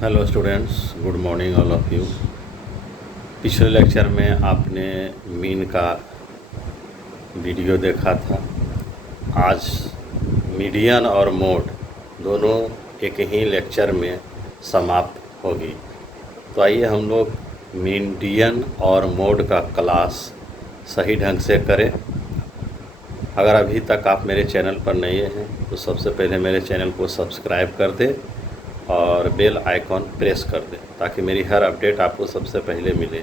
Hello students, good morning all of you. पिछले lecture में आपने मीन का वीडियो देखा था। आज मीडियन और मोड दोनों एक ही लेक्चर में समाप्त होगी। तो आइए हम लोग मीडियन और मोड का क्लास सही ढंग से करें। अगर अभी तक आप मेरे चैनल पर नए हैं तो सबसे पहले मेरे चैनल को सब्सक्राइब कर दें और बेल आइकॉन प्रेस कर दें ताकि मेरी हर अपडेट आपको सबसे पहले मिले।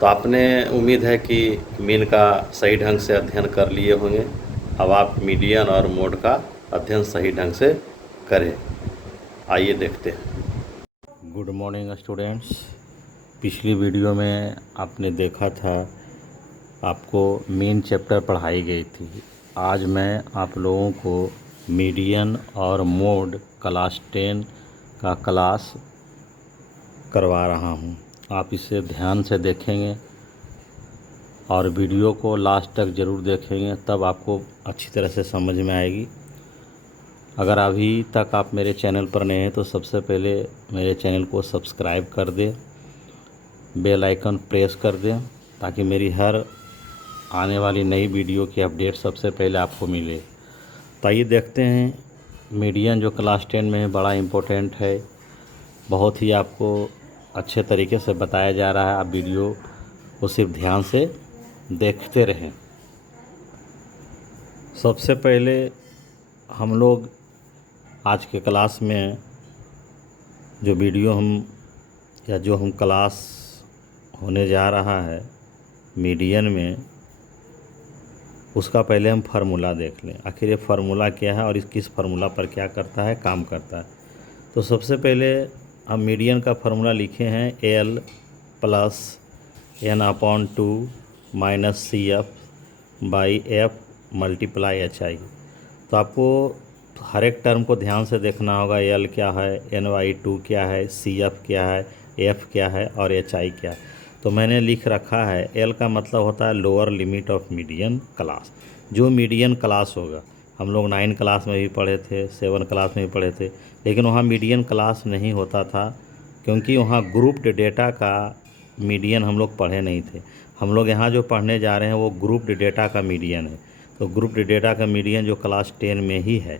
तो आपने उम्मीद है कि मीन का सही ढंग से अध्ययन कर लिए होंगे। अब आप मीडियन और मोड का अध्ययन सही ढंग से करें। आइए देखते हैं। Good morning students. पिछली वीडियो में आपने देखा था, आपको मीन चैप्टर पढ़ाई गई थी। आज मैं आप लोगों को मीडियन और मोड क्लास 10 का क्लास करवा रहा हूं। आप इसे ध्यान से देखेंगे और वीडियो को लास्ट तक ज़रूर देखेंगे, तब आपको अच्छी तरह से समझ में आएगी। अगर अभी तक आप मेरे चैनल पर नए हैं तो सबसे पहले मेरे चैनल को सब्सक्राइब कर दें, बेल आइकन प्रेस कर दें ताकि मेरी हर आने वाली नई वीडियो की अपडेट सबसे पहले आपको मिले। तो आइए देखते हैं। मीडियन जो क्लास 10 में है बड़ा इम्पोर्टेंट है, बहुत ही आपको अच्छे तरीके से बताया जा रहा है। आप वीडियो को सिर्फ ध्यान से देखते रहें। सबसे पहले हम लोग आज के क्लास में जो वीडियो जो हम क्लास होने जा रहा है मीडियन में, उसका पहले हम फार्मूला देख लें। आखिर ये फार्मूला क्या है और इस किस फार्मूला पर क्या करता है, काम करता है। तो सबसे पहले हम मीडियन का फार्मूला लिखे हैं L plus N/2 minus CF/F multiply HI। तो आपको हर एक टर्म को ध्यान से देखना होगा। L क्या है, N/2 क्या है, CF क्या है, F क्या है और HI क्या है। तो मैंने लिख रखा है L का मतलब होता है lower limit of median class. जो मीडियन क्लास होगा, हम लोग 9 क्लास में भी पढ़े थे, 7 क्लास में भी पढ़े थे, लेकिन वहाँ मीडियन क्लास नहीं होता था क्योंकि वहाँ ग्रुप्ड डेटा का मीडियन हम लोग पढ़े नहीं थे। हम लोग यहाँ जो पढ़ने जा रहे हैं वो ग्रुप्ड डेटा का मीडियन है। तो ग्रुप्ड डेटा का मीडियन जो क्लास 10 में ही है।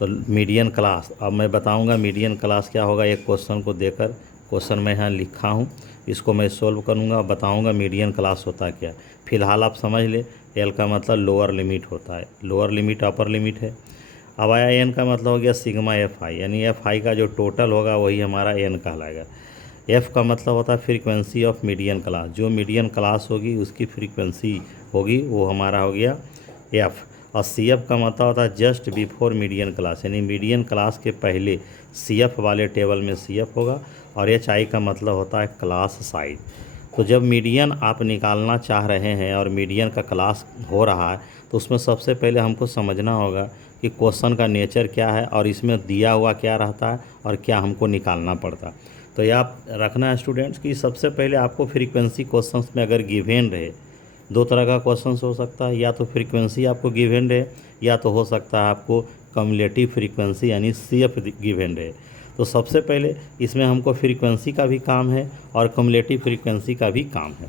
तो मीडियन क्लास अब मैं बताऊंगा मीडियन क्लास क्या होगा। एक क्वेश्चन को देकर, क्वेश्चन मैं यहाँ लिखा हूँ, इसको मैं सॉल्व करूँगा और बताऊँगा मीडियन क्लास होता क्या। फ़िलहाल आप समझ ले, एल का मतलब लोअर लिमिट होता है, लोअर लिमिट अपर लिमिट है। अब आया एन का मतलब हो गया सिग्मा FI, यानी FI का जो टोटल होगा वही हमारा एन कहलाएगा। एफ़ का मतलब होता है फ्रीक्वेंसी ऑफ मीडियन क्लास। जो मीडियन क्लास होगी उसकी फ्रीक्वेंसी होगी वो हमारा हो गया एफ़। और CF का मतलब होता है जस्ट बिफोर मीडियन क्लास, यानी मीडियन क्लास के पहले CF वाले टेबल में CF होगा। और HI का मतलब होता है क्लास साइज। तो जब मीडियन आप निकालना चाह रहे हैं और मीडियन का क्लास हो रहा है तो उसमें सबसे पहले हमको समझना होगा कि क्वेश्चन का नेचर क्या है और इसमें दिया हुआ क्या रहता है और क्या हमको निकालना पड़ता है। तो ये आप रखना है स्टूडेंट्स कि सबसे पहले आपको फ्रीक्वेंसी क्वेश्चंस में अगर गिवन रहे, दो तरह का क्वेश्चंस हो सकता है, या तो फ्रीक्वेंसी आपको गिवन रहे या तो हो सकता है आपको कम्युलेटिव फ्रीक्वेंसी यानी CF गिवन रहे। तो सबसे पहले इसमें हमको फ्रीक्वेंसी का भी काम है और कम्युलेटिव फ्रीक्वेंसी का भी काम है।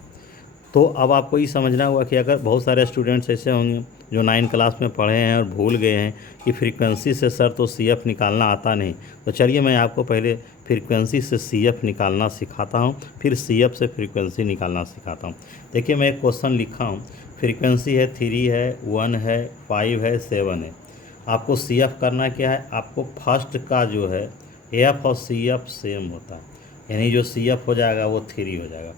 तो अब आपको ये समझना होगा कि अगर बहुत सारे स्टूडेंट्स ऐसे होंगे जो 9 क्लास में पढ़े हैं और भूल गए हैं कि फ्रीक्वेंसी से सर तो CF निकालना आता नहीं, तो चलिए मैं आपको पहले फ्रीक्वेंसी से CF निकालना सिखाता हूं, फिर CF से फ्रीक्वेंसी निकालना सिखाता हूं। देखिए मैं एक क्वेश्चन लिखा हूं, फ्रीक्वेंसी है 3 है, 1 है, 5 है, 7 है। आपको CF करना क्या है, आपको फर्स्ट का जो है F और CF सेम होता है, यानी जो CF हो जाएगा वो 3 हो जाएगा।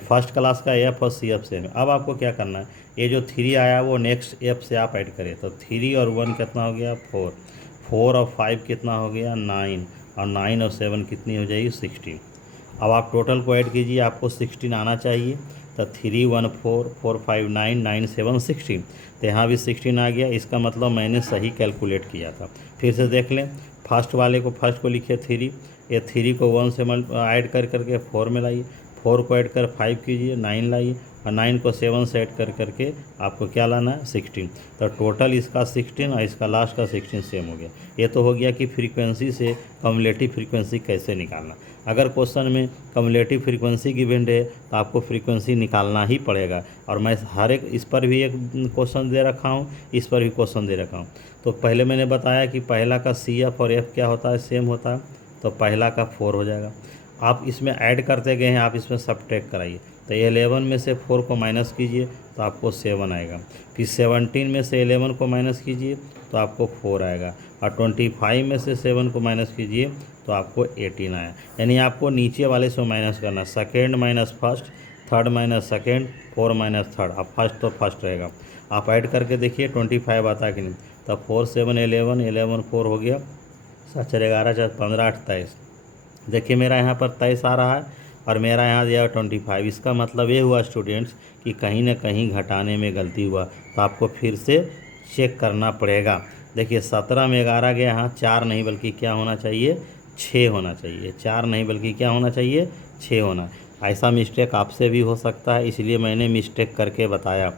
फर्स्ट क्लास का F और CF सेम है। अब आपको क्या करना है, ये जो 3 आया वो नेक्स्ट F से आप ऐड करें। तो 3 और 1 कितना हो गया 4, 4 और 5 कितना हो गया 9, और 9 और 7 कितनी हो जाएगी 16। अब आप टोटल को ऐड कीजिए, आपको 16 आना चाहिए। तो 3 1 4, 4 5 9, 9 7 16। तो यहाँ भी 16 आ गया। इसका मतलब मैंने सही कैलकुलेट किया था। फिर से देख लें, फर्स्ट वाले को फर्स्ट को लिखे 3, ये 3 को 1 से ऐड कर करके 4 में लाइए, 4 को ऐड कर 5 कीजिए, 9 लाइए, और 9 को 7 से ऐड कर करके आपको क्या लाना है 16। तो टोटल इसका 16 और इसका लास्ट का 16 सेम हो गया। ये तो हो गया कि फ्रीक्वेंसी से कम्युलेटिव फ्रीक्वेंसी कैसे निकालना। अगर क्वेश्चन में कम्युलेटिव फ्रीक्वेंसी गिवन है तो आपको फ्रीक्वेंसी निकालना ही पड़ेगा। और मैं हर एक इस पर भी एक क्वेश्चन दे रखा हूँ, इस पर भी क्वेश्चन दे रखा हूँ। तो पहले मैंने बताया कि पहला का CF और F क्या होता है, सेम होता है, तो पहला का 4 हो जाएगा। आप इसमें ऐड करते गए हैं, आप इसमें सब्ट्रैक्ट कराइए। तो 11 में से 4 को माइनस कीजिए तो आपको 7 आएगा। फिर 17 में से 11 को माइनस कीजिए तो आपको 4 आएगा। और 25 में से 7 को माइनस कीजिए तो आपको 18 आया। यानी आपको नीचे वाले से माइनस करना, second minus first, third minus second, 4 minus third. अब फर्स्ट तो फर्स्ट रहेगा। आप ऐड करके देखिए 25 आता है कि नहीं। तब 4 7 11, 11 4 हो गया, 7 4 11 4 15 8 23। देखिए मेरा यहाँ पर 23 आ रहा है और मेरा यहाँ दिया 25। इसका मतलब ये हुआ स्टूडेंट्स कि कहीं ना कहीं घटाने में गलती हुआ, तो आपको फिर से चेक करना पड़ेगा। देखिए 17 में 11 गया, यहाँ 4 नहीं बल्कि क्या होना चाहिए, 6 होना चाहिए। 4 नहीं बल्कि क्या होना चाहिए, 6 होना। ऐसा मिस्टेक आपसे भी हो सकता है, इसलिए मैंने मिस्टेक करके बताया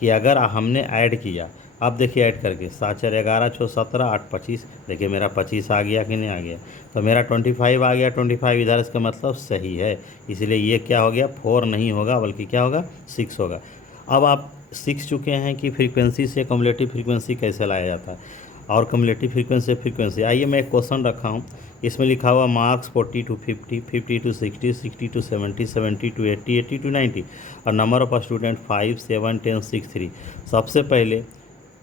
कि अगर हमने ऐड किया, अब देखिए ऐड करके 7 4 11 6 17 8 25, देखिए मेरा 25 आ गया कि नहीं आ गया। तो मेरा 25 आ गया, 25 इधर, इसका मतलब सही है। इसलिए ये क्या हो गया, 4 नहीं होगा बल्कि क्या होगा, 6 होगा। अब आप सीख चुके हैं कि फ्रीक्वेंसी से कम्युलेटिव फ्रीक्वेंसी कैसे लाया जाता है और कम्युलेटिव फ्रीक्वेंसी। आइए मैं एक क्वेश्चन रखा हूँ, इसमें लिखा हुआ marks 40 to 50, 50 to 60, 60 to 70, 70 to 80, 80 to 90 और नंबर ऑफ स्टूडेंट 5 7 10 6 3। सबसे पहले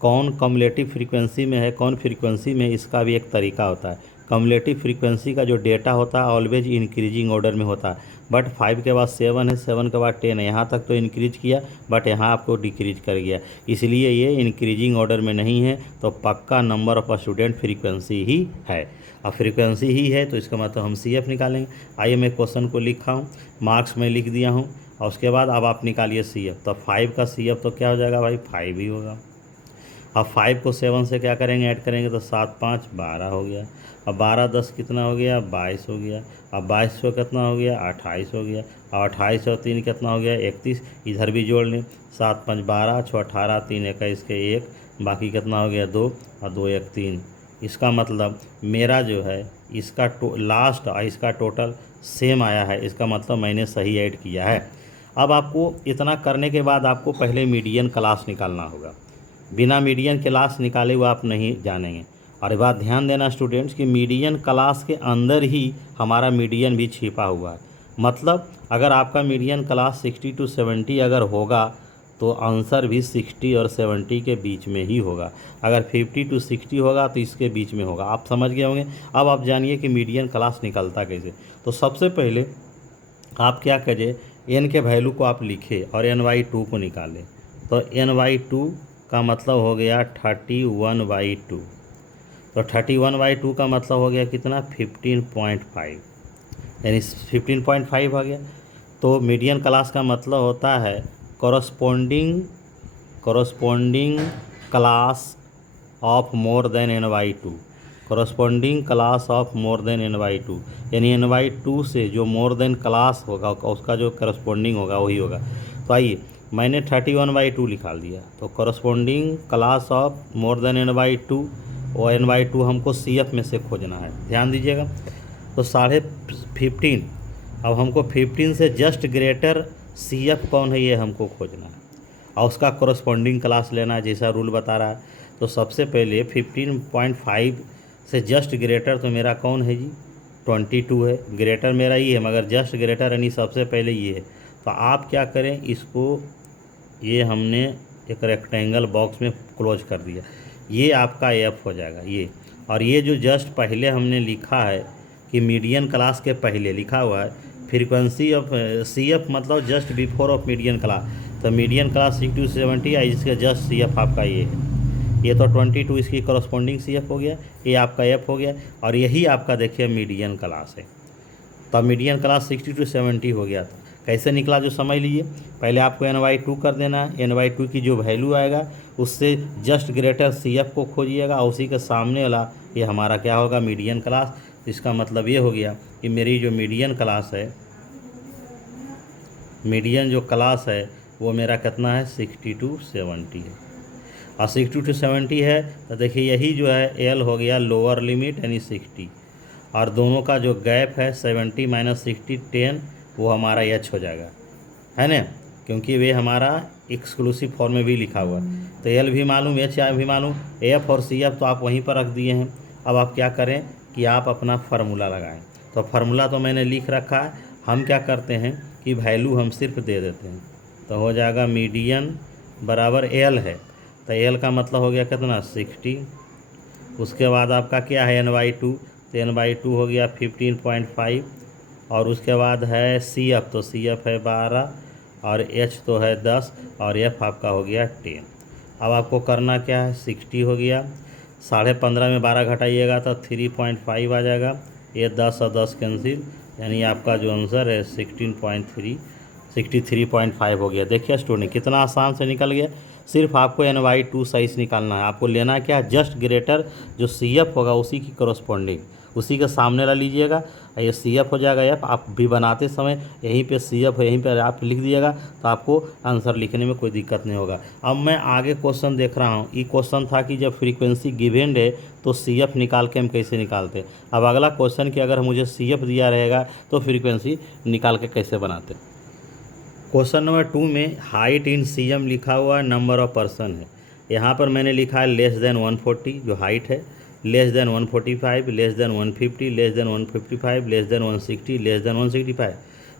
कौन कम्युलेटिव फ्रीक्वेंसी में है, कौन फ्रीक्वेंसी में, इसका भी एक तरीका होता है। कम्युलेटिव फ्रीक्वेंसी का जो डेटा होता है ऑलवेज इंक्रीजिंग ऑर्डर में होता है। बट 5 के बाद 7 है, 7 के बाद 10 है, यहाँ तक तो इंक्रीज किया बट यहाँ आपको डिक्रीज कर गया, इसलिए ये इंक्रीजिंग ऑर्डर में नहीं है। तो पक्का नंबर ऑफ स्टूडेंट फ्रीक्वेंसी ही है। अब फ्रीक्वेंसी ही है तो इसका मतलब हम CF निकालेंगे। आइए मैं क्वेश्चन को लिखा हूँ, मार्क्स में लिख दिया हूँ, और उसके बाद अब आप निकालिए CF। तो 5 का CF तो क्या हो जाएगा भाई, 5 ही होगा। अब 5 को 7 से क्या करेंगे, ऐड करेंगे तो 7 5 12 हो गया। अब 12 10 कितना हो गया, 22 हो गया। अब 22 को कितना हो गया, 28 हो गया। और 28 और 3 कितना हो गया, 31। इधर भी जोड़ लें, 7 5 12 6 18, 3 21 के 1, बाकी कितना हो गया 2 और 2 1 3। इसका मतलब मेरा जो है इसका लास्ट और इसका टोटल सेम आया है, इसका मतलब मैंने सही ऐड किया है। अब आपको इतना करने के बाद आपको पहले मीडियन क्लास निकालना होगा। बिना मीडियन क्लास निकाले हुए आप नहीं जानेंगे। और ये बात ध्यान देना स्टूडेंट्स कि मीडियन क्लास के अंदर ही हमारा मीडियन भी छिपा हुआ है। मतलब अगर आपका मीडियन क्लास 60 to 70 अगर होगा तो आंसर भी 60 और 70 के बीच में ही होगा। अगर 50 to 60 होगा तो इसके बीच में होगा। आप समझ गए होंगे। अब आप जानिए कि मीडियन क्लास निकलता कैसे। तो सबसे पहले आप क्या करिए, n के वैल्यू को आप लिखें और n/2 को निकालें। तो n/2 का मतलब हो गया 31/2। तो 31/2 का मतलब हो गया कितना, 15.5, यानी 15.5 आ गया। तो मीडियन क्लास का मतलब होता है corresponding class of more than n/2, corresponding class of more than n/2, यानी n/2 से जो मोर देन क्लास होगा उसका जो करस्पॉन्डिंग होगा वही होगा। तो आइए मैंने 31/2 निकाल दिया। तो corresponding class of more than n/2, और n/2 हमको CF में से खोजना है, ध्यान दीजिएगा। तो 15.5, अब हमको 15 से जस्ट ग्रेटर CF कौन है ये हमको खोजना है, और उसका कॉरस्पॉन्डिंग क्लास लेना है जैसा रूल बता रहा है। तो सबसे पहले 15.5 से जस्ट ग्रेटर तो मेरा कौन है जी, 22 है। ग्रेटर मेरा ये है मगर जस्ट ग्रेटर यानी सबसे पहले ये है। तो आप क्या करें, इसको ये हमने एक रेक्टेंगल बॉक्स में क्लोज कर दिया, ये आपका F हो जाएगा ये। और ये जो जस्ट पहले हमने लिखा है कि मीडियन क्लास के पहले लिखा हुआ है फ्रीक्वेंसी ऑफ CF मतलब just before of median class. तो मीडियन क्लास 60 to 70 है, इसका जस्ट CF आपका ये है। ये तो 22 इसकी कॉरस्पॉन्डिंग CF हो गया, ये आपका F हो गया। और यही आपका देखिए मीडियन क्लास है। तब मीडियन क्लास 60 to 70 हो गया था। कैसे निकला जो समझ लीजिए। पहले आपको n/2 कर देना है, n/2 की जो वैल्यू आएगा उससे जस्ट ग्रेटर CF को खोजिएगा, और उसी के सामने वाला ये हमारा क्या होगा, मीडियन क्लास। इसका मतलब ये हो गया कि मेरी जो मीडियन क्लास है मीडियन जो क्लास है वो मेरा कितना है 60 to 70 है, और 60 to 70 है तो देखिए यही जो है एल हो गया लोअर लिमिट यानी 60, और दोनों का जो गैप है 70 माइनस 60 10, वो हमारा एच हो जाएगा, है ना, क्योंकि वे हमारा एक्सक्लूसिव फॉर्म में भी लिखा हुआ है। तो एल भी मालूम, एच भी मालूम, एफ और सी एफ तो आप वहीं पर रख दिए हैं। अब आप क्या करें कि आप अपना फार्मूला लगाएं। तो फार्मूला तो मैंने लिख रखा है, हम क्या करते हैं कि वैल्यू हम सिर्फ दे देते हैं। तो हो जाएगा मीडियन बराबर एल है, तो एल का मतलब हो गया कितना 60, उसके बाद आपका क्या है n/2, तो n/2 हो गया 15.5, और उसके बाद है सी एफ, तो सी एफ है 12, और एच तो है 10, और एफ आपका हो गया 10। अब आपको करना क्या है, 60 हो गया, 15.5 में 12 घटाइएगा तो 3.5 आ जाएगा, ये 10 और 10 कैंसिल, यानी आपका जो आंसर है 63.5 हो गया। देखिए स्टूडेंट कितना आसान से निकल गया। सिर्फ आपको n/2 साइज निकालना है, आपको लेना क्या है, जस्ट ग्रेटर जो सी एफ होगा उसी की करस्पॉन्डिंग, उसी के सामने ला लीजिएगा, ये सी एफ हो जाएगा एफ। आप भी बनाते समय यहीं पे सी एफ यहीं पे आप लिख दीजिएगा, तो आपको आंसर लिखने में कोई दिक्कत नहीं होगा। अब मैं आगे क्वेश्चन देख रहा हूँ, ये क्वेश्चन था कि जब फ्रीक्वेंसी गिवन है तो सी एफ निकाल के हम कैसे निकालते। अब अगला क्वेश्चन कि अगर मुझे सी एफ दिया रहेगा तो फ्रीक्वेंसी निकाल के कैसे बनाते। क्वेश्चन नंबर 2 में हाइट इन सी एम लिखा हुआ नंबर ऑफ पर्सन है, यहाँ पर मैंने लिखा है लेस देन 140 जो हाइट है, less than 145, less than 150, less than 155, less than 160, less than 165।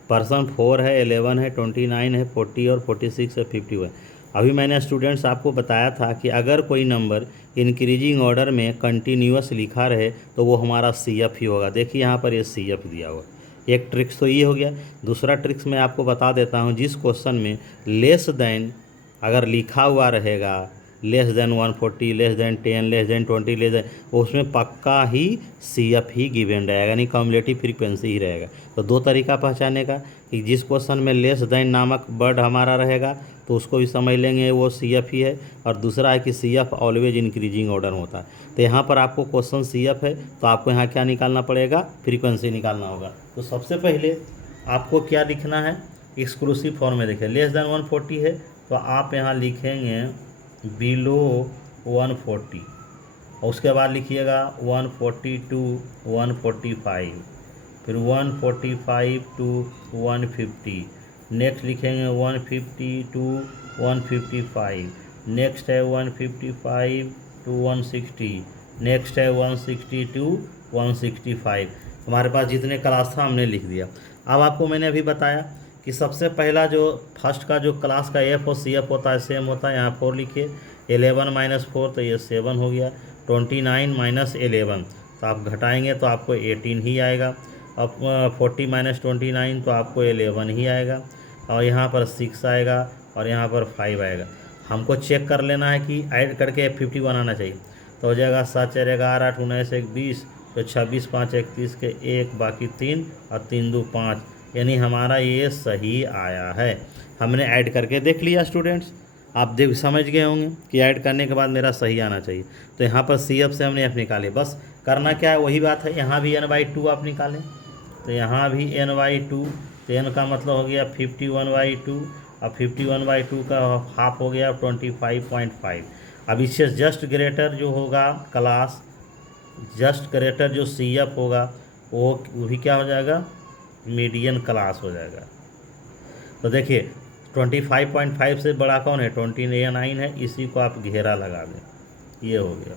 Person 4 है, 11 है, 29 है, 40 और 46 है, 51। अभी मैंने स्टूडेंट्स आपको बताया था कि अगर कोई नंबर इंक्रीजिंग ऑर्डर में कंटिन्यूअस लिखा रहे तो वो हमारा सी एफ ही होगा। देखिए यहाँ पर ये सी एफ दिया हुआ, एक ट्रिक्स तो ये हो गया। दूसरा ट्रिक्स मैं आपको बता देता हूँ, जिस क्वेश्चन में लेस देन अगर लिखा हुआ रहेगा, less than 140, less than 10, less than 20, less than, उसमें पक्का ही सी एफ ही गिवन रहेगा, यानी कम्युलेटिव फ्रीक्वेंसी ही रहेगा। तो दो तरीका पहचानने का कि जिस क्वेश्चन में लेस देन नामक वर्ड हमारा रहेगा तो उसको भी समझ लेंगे वो सी एफ ही है, और दूसरा है कि C F always increasing order होता है। तो यहाँ पर आपको क्वेश्चन सी एफ है तो आपको यहाँ क्या निकालना पड़ेगा, फ्रीक्वेंसी निकालना होगा। तो सबसे पहले आपको क्या लिखना है, एक्सक्लूसिव फॉर्म में देखिए लेस देन 140 है तो आप यहाँ लिखेंगे बिलो 140, और उसके बाद लिखिएगा 140 to 145, फिर 145 to 150, नेक्स्ट लिखेंगे 150 to 155, नेक्स्ट है 155 to 160, नेक्स्ट है 160 to 165। हमारे पास जितने क्लास था हमने लिख दिया। अब आपको मैंने अभी बताया कि सबसे पहला जो फर्स्ट का जो क्लास का एफ और सी एफ होता है सेम होता है, यहाँ 4 लिखिए, 11 माइनस 4 तो ये 7 हो गया, 29 माइनस 11 तो आप घटाएंगे तो आपको 18 ही आएगा, अब 40 माइनस 29 तो आपको 11 ही आएगा, और यहाँ पर 6 आएगा और यहाँ पर 5 आएगा। हमको चेक कर लेना है कि ऐड करके 51 आना चाहिए, तो हो जाएगा 7 4 11 8 19 1 20, तो 26 5 31 के 1 बाकी 3 और 3 2 5, यानी हमारा ये सही आया है। हमने ऐड करके देख लिया स्टूडेंट्स, आप देख समझ गए होंगे कि ऐड करने के बाद मेरा सही आना चाहिए। तो यहाँ पर सी एफ से हमने एफ निकाले, बस करना क्या है वही बात है, यहाँ भी n/2 आप निकालें, तो यहाँ भी n/2, तो n का मतलब हो गया 51/2, और 51/2 का हाफ हो गया 25.5। अब इससे जस्ट ग्रेटर जो होगा क्लास, जस्ट ग्रेटर जो सी एफ होगा वो भी क्या हो जाएगा, मीडियन क्लास हो जाएगा। तो देखिए 25.5 से बड़ा कौन है, 29 है, इसी को आप घेरा लगा दें, ये हो गया,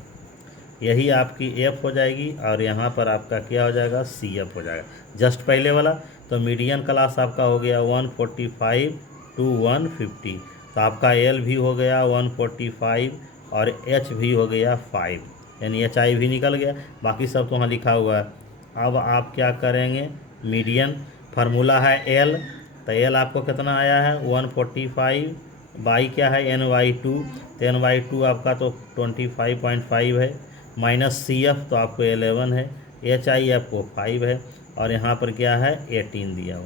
यही आपकी एफ हो जाएगी, और यहाँ पर आपका क्या हो जाएगा, सी एफ हो जाएगा, जस्ट पहले वाला। तो मीडियन क्लास आपका हो गया 145 to 150, तो आपका एल भी हो गया 145 और एच भी हो गया 5, यानी एच आई भी निकल गया, बाकी सब तो वहाँ लिखा हुआ है। अब आप क्या करेंगे, मीडियन फार्मूला है एल, तो एल आपको कितना आया है 145 बाई क्या है n/2, तो n/2 आपका तो 25.5 है, माइनस सी एफ तो आपको 11 है, एच आई आपको 5 है, और यहाँ पर क्या है 18 दिया हो।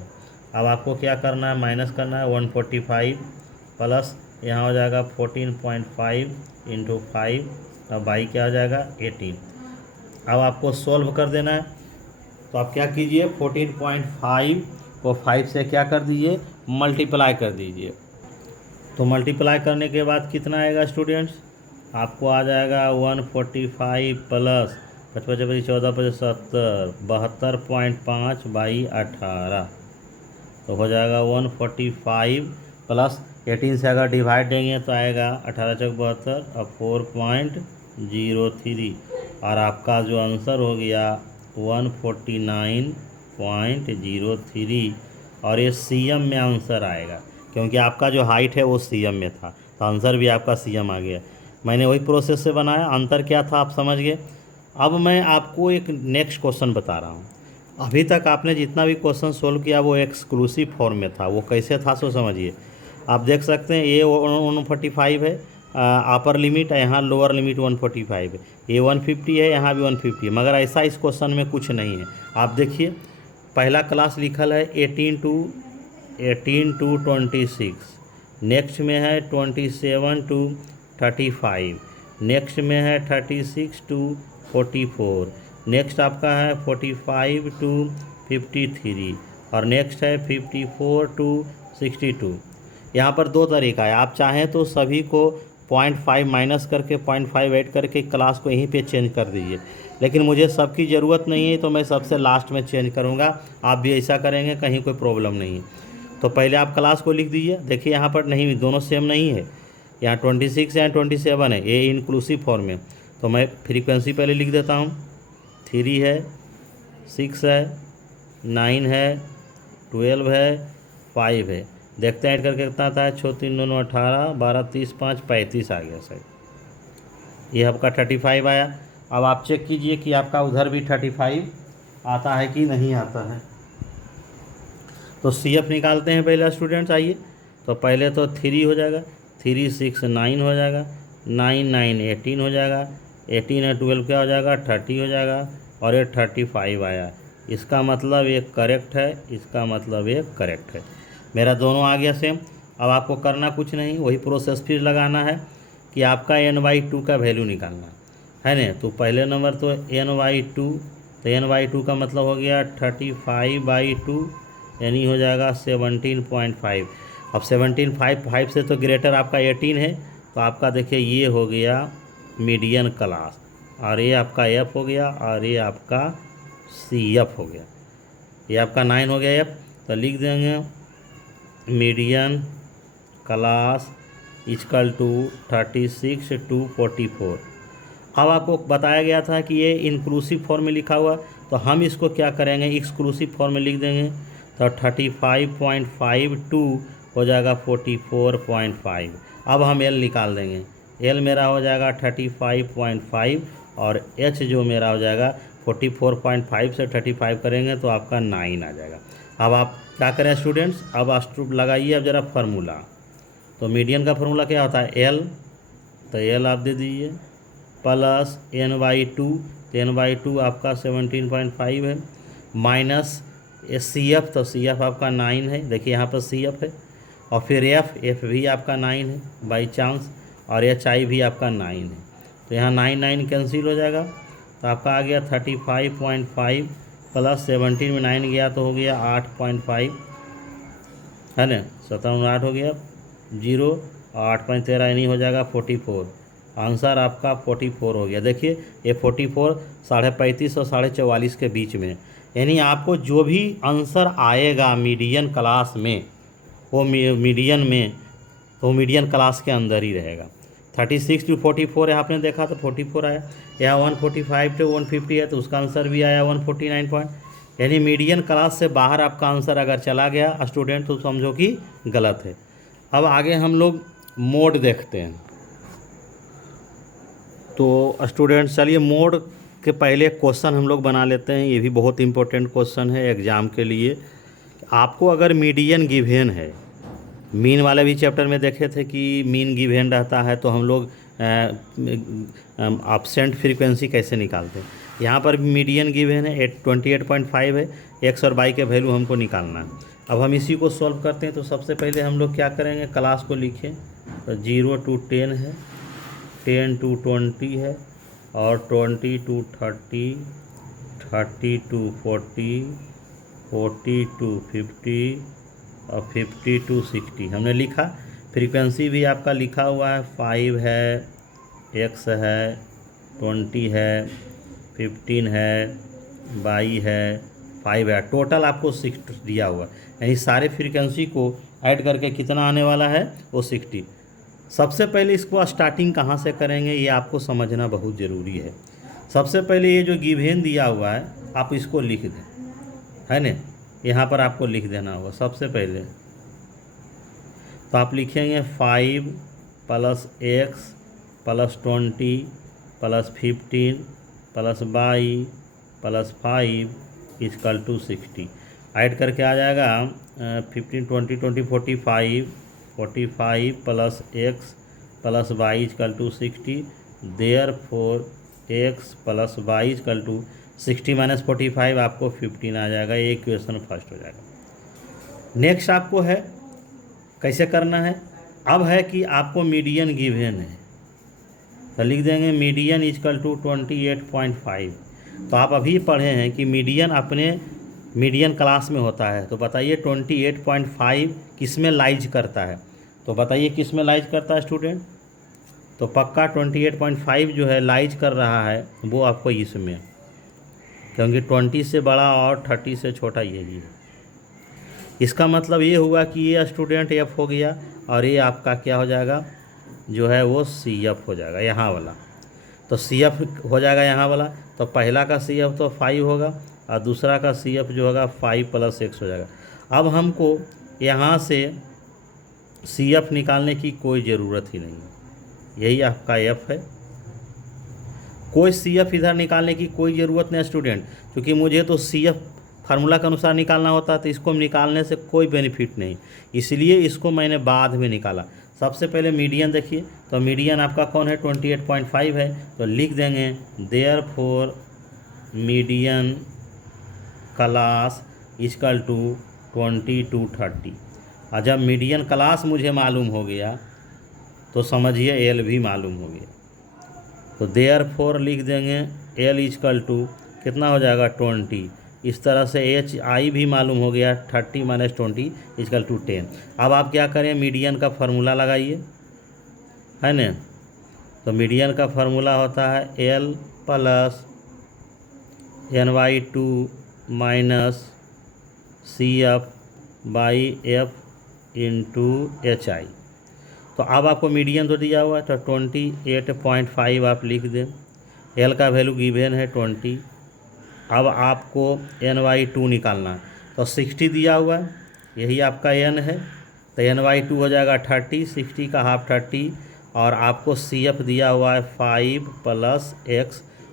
अब आपको क्या करना है, माइनस करना है 145 प्लस यहाँ हो जाएगा 14.5 इंटू 5, और बाई क्या हो जाएगा 18। अब आपको सॉल्व कर देना है, तो आप क्या कीजिए 14.5 वो 5 से क्या कर दीजिए, मल्टीप्लाई कर दीजिए। तो मल्टीप्लाई करने के बाद कितना आएगा स्टूडेंट्स, आपको आ जाएगा 145 प्लस 5 5 5 14 75 72.5 बाई 18, तो हो जाएगा 145 प्लस 18 से अगर डिवाइड देंगे तो आएगा 18 चौक 72 और 4.03, और आपका जो आंसर हो गया 149.03, और ये सीएम में आंसर आएगा क्योंकि आपका जो हाइट है वो सीएम में था, तो आंसर भी आपका सीएम आ गया। मैंने वही प्रोसेस से बनाया, अंतर क्या था आप समझ गए। अब मैं आपको एक नेक्स्ट क्वेश्चन बता रहा हूँ। अभी तक आपने जितना भी क्वेश्चन सोल्व किया वो एक्सक्लूसिव फॉर्म में था, वो कैसे था सो समझिए। आप देख सकते हैं ये 145 है अपर लिमिट है, यहाँ लोअर लिमिट 145 है, ये 150 है, यहाँ भी 150 है, मगर ऐसा इस क्वेश्चन में कुछ नहीं है। आप देखिए पहला क्लास लिखल है 18 to 26, नेक्स्ट में है 27 to 35, नेक्स्ट में है 36 to 44, नेक्स्ट आपका है 45 to 53, और नेक्स्ट है 54 to 62। यहाँ पर दो तरीका है, आप चाहें तो सभी को 0.5 माइनस करके 0.5 ऐड करके क्लास को यहीं पे चेंज कर दीजिए, लेकिन मुझे सबकी ज़रूरत नहीं है तो मैं सबसे लास्ट में चेंज करूँगा। आप भी ऐसा करेंगे, कहीं कोई प्रॉब्लम नहीं है। तो पहले आप क्लास को लिख दीजिए। देखिए यहाँ पर नहीं, दोनों सेम नहीं है, यहाँ 26 है 27 है, ये इंक्लूसिव फॉर्म में। तो मैं फ्रीक्वेंसी पहले लिख देता हूँ, 3 है, 6 है, 9 है, 12 है, 5 है। देखते हैं ऐड करके कितना आता है, 6 3 9 18 12 30 5 35 आ गया सर, ये आपका 35 आया। अब आप चेक कीजिए कि आपका उधर भी 35 आता है कि नहीं आता है। तो CF निकालते हैं पहले स्टूडेंट्स, आइए। तो पहले तो 3 हो जाएगा, 3 6 9 हो जाएगा, 9 9 18 हो जाएगा, 18 और 12 क्या हो जाएगा, 30 हो जाएगा, और ये 35 आया। इसका मतलब ये करेक्ट है, इसका मतलब ये करेक्ट है, मेरा दोनों आ गया सेम। अब आपको करना कुछ नहीं, वही प्रोसेस फिर लगाना है कि आपका n/2 का वैल्यू निकालना है ना। तो पहले नंबर तो n/2, तो n/2 का मतलब हो गया 35/2, यानी हो जाएगा 17.5। अब 17.5 से तो ग्रेटर आपका 18 है, तो आपका देखिए ये हो गया मीडियन क्लास, और ये आपका F हो गया, और ये आपका CF हो गया, ये आपका 9 हो गया F। तो लिख देंगे median class equal to 36 to 44। अब आपको बताया गया था कि ये इंक्लूसिव फॉर्म में लिखा हुआ, तो हम इसको क्या करेंगे, एक्सक्लूसिव फॉर्म में लिख देंगे। तो 35.52 हो जाएगा 44.5। अब हम L निकाल देंगे, L मेरा हो जाएगा 35.5, और H जो मेरा हो जाएगा 44.5 से 35 करेंगे तो आपका 9 आ जाएगा। अब आप क्या करें स्टूडेंट्स, अब लगाइए अब ज़रा फार्मूला। तो मीडियन का फार्मूला क्या होता है, L, तो L आप दे दीजिए प्लस n/2, तो n/2 आपका 17.5 है, माइनस CF, तो CF आपका 9 है, देखिए यहाँ पर CF है, और फिर F भी आपका 9 है बाई चांस, और HI भी आपका 9 है। तो यहाँ 9 9 कैंसिल हो जाएगा, तो आपका आ गया 35.5 प्लस 17 में 9 गया तो हो गया 8.5, है ना, 17 8 हो गया 0, और 8.13 यानी हो जाएगा 44। आंसर आपका 44 हो गया। देखिए ये 44 35.5 और 44.5 के बीच में, यानी आपको जो भी आंसर आएगा मीडियन क्लास में, वो मीडियन में, तो मीडियन क्लास के अंदर ही रहेगा। 36 to 44 है, आपने देखा तो 44 आया, यहाँ 145 to 150 है, तो उसका आंसर भी आया 149 पॉइंट, यानी मीडियन क्लास से बाहर आपका आंसर अगर चला गया स्टूडेंट तो समझो कि गलत है। अब आगे हम लोग मोड देखते हैं। तो स्टूडेंट चलिए मोड के पहले क्वेश्चन हम लोग बना लेते हैं, ये भी बहुत इंपॉर्टेंट क्वेश्चन है एग्ज़ाम के लिए। आपको अगर मीडियन गिवन है, मीन वाले भी चैप्टर में देखे थे कि मीन गिवन रहता है तो हम लोग एब्सेंट फ्रीक्वेंसी कैसे निकालते हैं। यहाँ पर मीडियन गिवन है 28.5 है, एक्स और वाई के वैल्यू हमको निकालना है। अब हम इसी को सॉल्व करते हैं। तो सबसे पहले हम लोग क्या करेंगे, क्लास को लिखें, तो 0 to 10 है, 10 to 20 है, और 20 to 30, 30 to 40, 40 to 50 और 50 to 60 हमने लिखा। फ्रीक्वेंसी भी आपका लिखा हुआ है, 5 है, x है, 20 है, 15 है, 22 है, 5 है, टोटल आपको 6 दिया हुआ। यानी सारे फ्रीक्वेंसी को ऐड करके कितना आने वाला है, वो 60। सबसे पहले इसको स्टार्टिंग कहाँ से करेंगे ये आपको समझना बहुत ज़रूरी है। सबसे पहले ये जो गिवन दिया हुआ है आप इसको लिख दें, है ना, यहाँ पर आपको लिख देना होगा सबसे पहले। तो आप लिखेंगे 5 + x + 20 + 15 + y + 5 = 60। ऐड करके आ जाएगा 15 20 20 45 45 + x + y = 60। Therefore x + y = 60 - 45 आपको 15 आ जाएगा। ये इक्वेशन फर्स्ट हो जाएगा। नेक्स्ट आपको है कैसे करना है। अब है कि आपको मीडियन गिवन है तो लिख देंगे मीडियन = 28.5। तो आप अभी पढ़े हैं कि मीडियन अपने मीडियन क्लास में होता है। तो बताइए 28.5 किस में लाइज करता है, तो बताइए किस में लाइज करता है स्टूडेंट। तो पक्का 28.5 जो है लाइज कर रहा है वो आपको इसमें, क्योंकि 20 से बड़ा और 30 से छोटा यही है। इसका मतलब ये हुआ कि ये स्टूडेंट एफ हो गया और ये आपका क्या हो जाएगा जो है वो सी एफ हो जाएगा यहाँ वाला। तो सी एफ हो जाएगा यहाँ वाला। तो पहला का सी एफ तो 5 होगा और दूसरा का सी एफ जो होगा 5 + x हो जाएगा। अब हमको यहाँ से सी एफ निकालने की कोई ज़रूरत ही नहीं है, यही आपका एफ है। कोई सी एफ इधर निकालने की कोई ज़रूरत नहीं स्टूडेंट, क्योंकि मुझे तो सी एफ फार्मूला के अनुसार निकालना होता है, तो इसको निकालने से कोई बेनिफिट नहीं, इसलिए इसको मैंने बाद में निकाला। सबसे पहले मीडियन देखिए, तो मीडियन आपका कौन है 28.5 है। तो लिख देंगे देयरफॉर मीडियन क्लास = 20 to 30। और जब मीडियन क्लास मुझे मालूम हो गया तो समझिए एल भी मालूम हो गया। तो देयरफॉर लिख देंगे एल = कितना हो जाएगा 20। इस तरह से एच आई भी मालूम हो गया 30 - 20 = 10। अब आप क्या करें, मीडियन का फार्मूला लगाइए, है ना। तो मीडियन का फार्मूला होता है L + ny2 - CF/F × HI। तो अब आपको मीडियन तो दिया हुआ है, तो 28.5 आप लिख दें। L का वैल्यू गिवन है 20। अब आपको ny2 निकालना है, तो 60 दिया हुआ है, यही आपका n है। तो ny2 हो जाएगा 30, 60 का हाफ 30, और आपको CF दिया हुआ है 5 + x,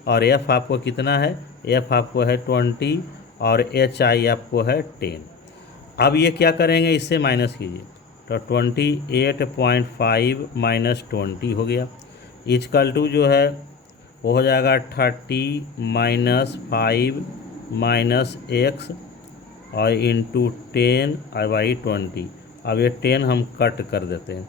और f आपको कितना है, f आपको है 20 और HI आपको है 10। अब ये क्या करेंगे, इससे माइनस कीजिए, तो 28.5 - 20 हो गया = जो है वो हो जाएगा 30 - 5 - x और × 10 और 20। अब ये 10 हम कट कर देते हैं।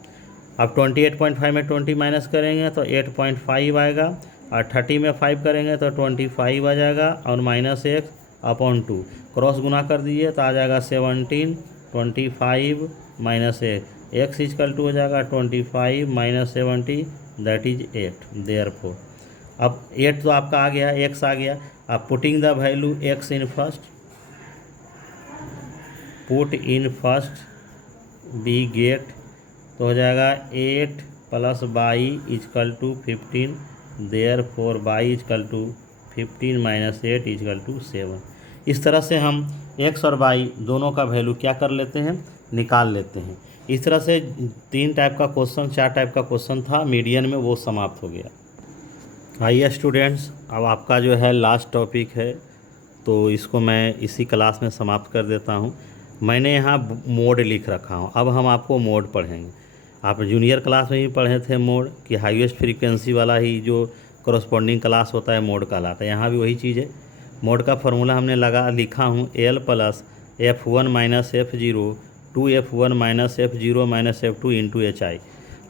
अब 28.5 में 20 माइनस करेंगे तो 8.5 आएगा, और 30 में 5 करेंगे तो 25 आ जाएगा, और -x/2 क्रॉस गुना कर दीजिए तो आ जाएगा 17। 25 - x = हो जाएगा 25 - 70 दैट इज 8। देयरफॉर अब 8 तो आपका आ गया, x आ गया। अब putting the value x in first, put in first we get, तो हो जाएगा 8 + y = 15। Therefore y = 15 - 8 = 7। इस तरह से हम x और y दोनों का वैल्यू क्या कर लेते हैं, निकाल लेते हैं। इस तरह से 3 टाइप का क्वेश्चन 4 टाइप का क्वेश्चन था मीडियन में, वो समाप्त हो गया। आइए स्टूडेंट्स, अब आपका जो है लास्ट टॉपिक है, तो इसको मैं इसी क्लास में समाप्त कर देता हूँ। मैंने यहाँ मोड लिख रखा हूँ, अब हम आपको मोड पढ़ेंगे। आप जूनियर क्लास में ही पढ़े थे मोड कि हाईएस्ट फ्रीक्वेंसी वाला ही जो करस्पॉन्डिंग क्लास होता है मोड कहलाता है। यहाँ भी वही चीज़ है। मोड का फार्मूला हमने लिखा हूँ L + F1 - F0 2F1 - F0 - F2 × HI।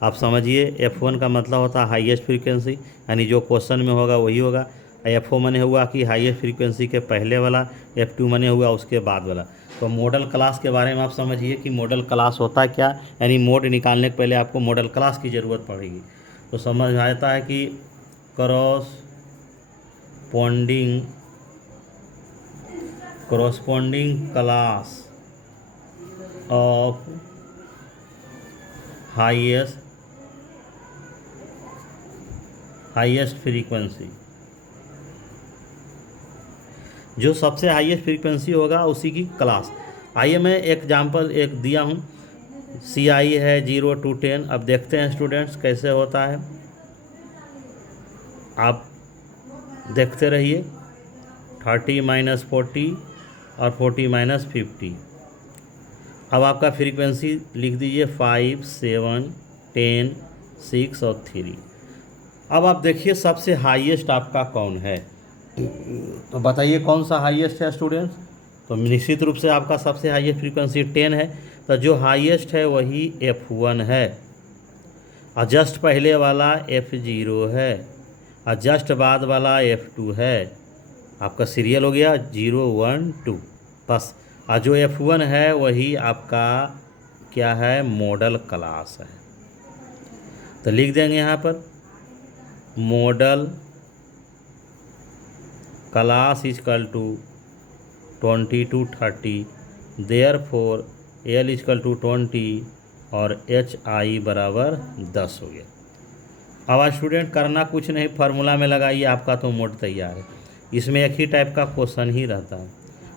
आप समझिए F1 का मतलब होता है हाईएस्ट फ्रीक्वेंसी, यानी जो क्वेश्चन में होगा वही होगा। F0 माने हुआ कि हाईएस्ट फ्रीक्वेंसी के पहले वाला, F2 माने हुआ उसके बाद वाला। तो मॉडल क्लास के बारे में आप समझिए कि मॉडल क्लास होता क्या, यानी मोड निकालने के पहले आपको मॉडल क्लास की ज़रूरत पड़ेगी। तो समझ आता है कि corresponding class of highest frequency, जो सबसे हाईएस्ट फ्रीक्वेंसी होगा उसी की क्लास। आइए मैं एग्जांपल एक दिया हूँ, CI है 0 to 10। अब देखते हैं स्टूडेंट्स कैसे होता है, आप देखते रहिए। 30 - 40 और 40 - 50। अब आपका फ्रीक्वेंसी लिख दीजिए 5, 7, 10, 6 और 3। अब आप देखिए सबसे हाईएस्ट आपका कौन है, तो बताइए कौन सा हाईएस्ट है स्टूडेंट्स। तो निश्चित रूप से आपका सबसे हाईएस्ट फ्रीक्वेंसी 10 है, तो जो हाईएस्ट है वही F1 है, और जस्ट पहले वाला F0 है, और जस्ट बाद वाला F2 है। आपका सीरियल हो गया 0, 1, 2 बस। और जो F1 है वही आपका क्या है, मॉडल क्लास है। तो लिख देंगे यहाँ पर model class equal to 20 to 30, therefore L equal to 20 और HI बराबर 10 हो गया। अब स्टूडेंट करना कुछ नहीं, फार्मूला में लगाइए, आपका तो मोड तैयार है। इसमें एक ही टाइप का क्वेश्चन ही रहता है।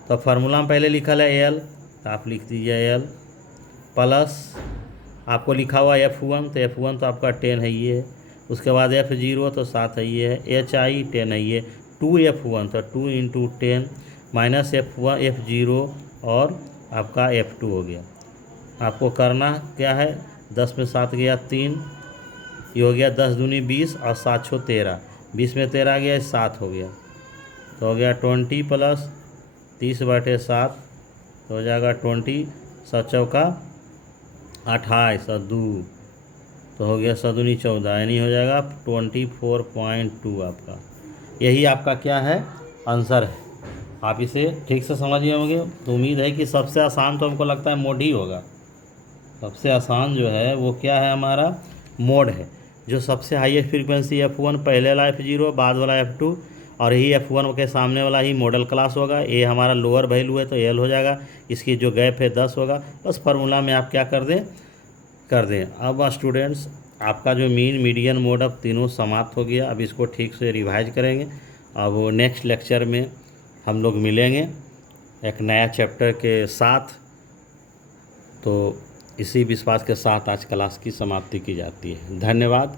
तो फार्मूला में पहले लिखा है L, तो आप लिख दीजिए L प्लस आपको लिखा हुआ F1, तो F1 तो आपका 10 है ये है। उसके बाद F0 तो 7 है ये है, HI 10 है ये, 2F1 तो 2 × 10 माइनस F0 और आपका F2 हो गया। आपको करना क्या है, 10 में 7 गया 3, ये हो गया 10 दूनी 20 और 7 छो 13, 20 में 13 गया 7 हो गया, तो हो गया 20 प्लस 30/7, तो हो जाएगा 20, 7 चौका 28 और 2, तो हो गया 7 दूनी 14, यानी हो जाएगा 24.2 आपका। यही आपका क्या है, आंसर है। आप इसे ठीक से समझ गए होंगे। तो उम्मीद है कि सबसे आसान तो हमको लगता है मोड ही होगा। सबसे आसान जो है वो क्या है, हमारा मोड है। जो सबसे हाईएस्ट फ्रीक्वेंसी F1, पहले वाला F0, बाद वाला F2, और यही F1 के सामने वाला ही मॉडल क्लास होगा। ये हमारा लोअर वैल्यू है तो L हो जाएगा, इसकी जो गैप है 10 होगा। बस फार्मूला में आप क्या कर दें। अब स्टूडेंट्स आपका जो मीन, मीडियन, मोड अब तीनों समाप्त हो गया। अब इसको ठीक से रिवाइज करेंगे। अब वो नेक्स्ट लेक्चर में हम लोग मिलेंगे एक नया चैप्टर के साथ। तो इसी विश्वास के साथ आज क्लास की समाप्ति की जाती है। धन्यवाद।